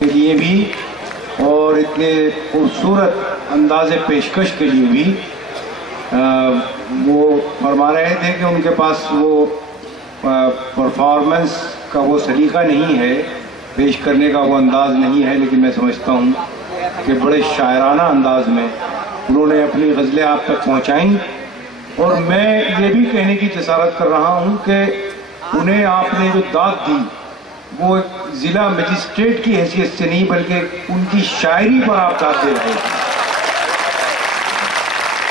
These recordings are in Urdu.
کے لیے بھی اور اتنے خوبصورت انداز پیشکش کے لیے بھی وہ فرما رہے تھے کہ ان کے پاس وہ پرفارمنس کا وہ سلیقہ نہیں ہے، پیش کرنے کا وہ انداز نہیں ہے، لیکن میں سمجھتا ہوں کہ بڑے شاعرانہ انداز میں انہوں نے اپنی غزلیں آپ تک پہنچائیں، اور میں یہ بھی کہنے کی جسارت کر رہا ہوں کہ انہیں آپ نے جو داد دی وہ ایک ضلع مجسٹریٹ کی حیثیت سے نہیں بلکہ ان کی شاعری پر آپ داد دے رہے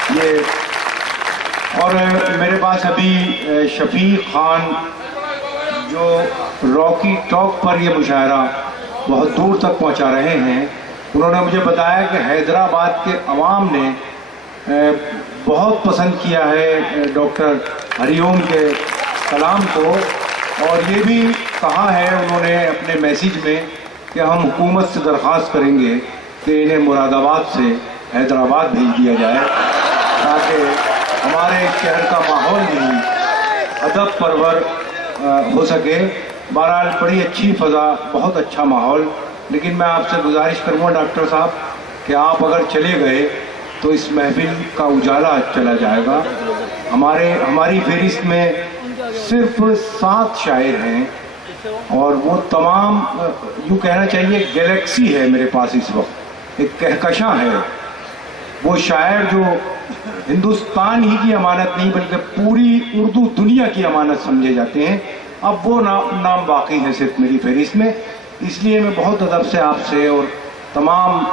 ہیں۔ اور میرے پاس ابھی شفیق خان جو راکی ٹاک پر یہ مشاعرہ بہت دور تک پہنچا رہے ہیں، انہوں نے مجھے بتایا کہ حیدرآباد کے عوام نے بہت پسند کیا ہے ڈاکٹر ہری اوم کے کلام کو، اور یہ بھی کہا ہے انہوں نے اپنے میسیج میں کہ ہم حکومت سے درخواست کریں گے کہ انہیں مراد آباد سے حیدرآباد بھیج دیا جائے تاکہ ہمارے شہر کا ماحول بھی ادب پرور ہو سکے۔ بہرحال بڑی اچھی فضا، بہت اچھا ماحول، لیکن میں آپ سے گزارش کروں گا ڈاکٹر صاحب کہ آپ اگر چلے گئے تو اس محفل کا اجالا چلا جائے گا۔ ہماری فہرست میں صرف 7 شاعر ہیں، اور وہ تمام یوں کہنا چاہیے گلیکسی ہے میرے پاس اس وقت، ایک کہکشاں ہے۔ وہ شاعر جو ہندوستان ہی کی امانت نہیں بلکہ پوری اردو دنیا کی امانت سمجھے جاتے ہیں، اب وہ نام باقی ہے صرف میری فہرست میں۔ اس لیے میں بہت ادب سے آپ سے اور تمام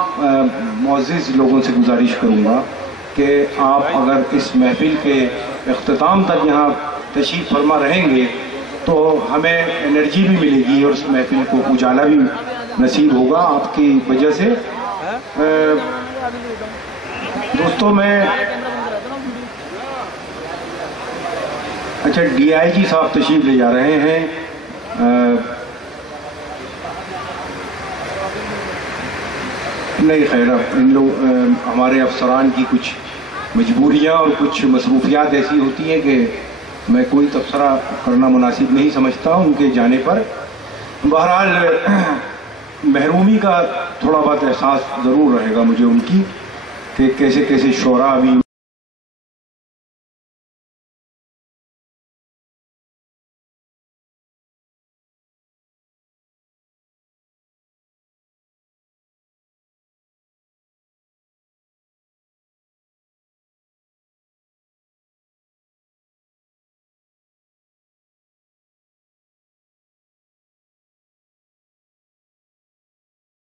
معزز لوگوں سے گزارش کروں گا کہ آپ اگر اس محفل کے اختتام تک یہاں تشریف فرما رہیں گے تو ہمیں انرجی بھی ملے گی اور اس محفل کو اجالا بھی نصیب ہوگا آپ کی وجہ سے۔ دوستوں میں اچھا ڈی آئی جی صاحب تشریف لے جا رہے ہیں، نہیں خیر ان لوگ ہمارے افسران کی کچھ مجبوریاں اور کچھ مصروفیات ایسی ہوتی ہیں کہ میں کوئی تبصرہ کرنا مناسب نہیں سمجھتا ان کے جانے پر۔ بہرحال محرومی کا تھوڑا بہت احساس ضرور رہے گا مجھے ان کی کہ کیسے کیسے شعراء ابھی